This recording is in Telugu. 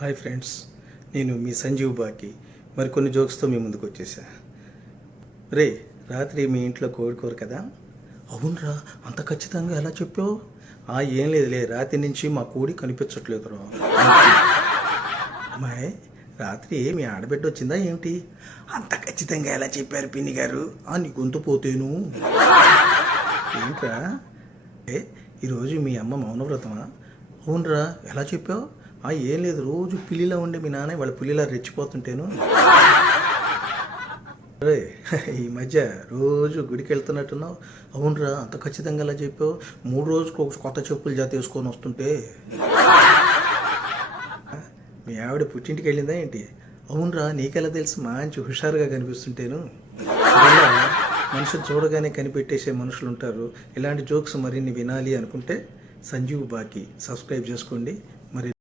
హాయ్ ఫ్రెండ్స్ నేను మీ సంజీవ్ బాకి. మరి కొన్ని జోక్స్తో మీ ముందుకు వచ్చేసా. రే రాత్రి మీ ఇంట్లో కోరుకోరు కదా? అవునరా అంత ఖచ్చితంగా ఎలా చెప్పావు? ఆ ఏం లేదులే రాత్రి నుంచి మా కోడి కనిపించట్లేదు రా అమ్మాయి రాత్రి మీ ఆడబిడ్డ వచ్చిందా ఏమిటి అంత ఖచ్చితంగా ఎలా చెప్పారు పిన్ని గారు? అని నీ గొంతు పోతేను. ఏంట్రా? ఏ ఈరోజు మీ అమ్మ మౌనవ్రతమా? అవునరా ఎలా చెప్పావు? ఏం లేదు రోజు పిల్లిలా ఉండే మీ నాన్న వాళ్ళ పిల్లిలా రెచ్చిపోతుంటేను. రే ఈ మధ్య రోజు గుడికి వెళ్తున్నట్టున్నావు. అవునరా అంత ఖచ్చితంగా అలా చెప్పావు. మూడు రోజులకు ఒక కొత్త చెప్పులు జాతి వేసుకొని వస్తుంటే. మీ ఆవిడ పుట్టింటికి వెళ్ళిందా ఏంటి? అవునరా నీకెలా తెలుసు మంచి హుషారుగా కనిపిస్తుంటేను. మనుషులు చూడగానే కనిపెట్టేసే మనుషులు ఉంటారు. ఇలాంటి జోక్స్ మరిన్ని వినాలి అనుకుంటే సంజీవ్ బాకి సబ్స్క్రైబ్ చేసుకోండి. మరి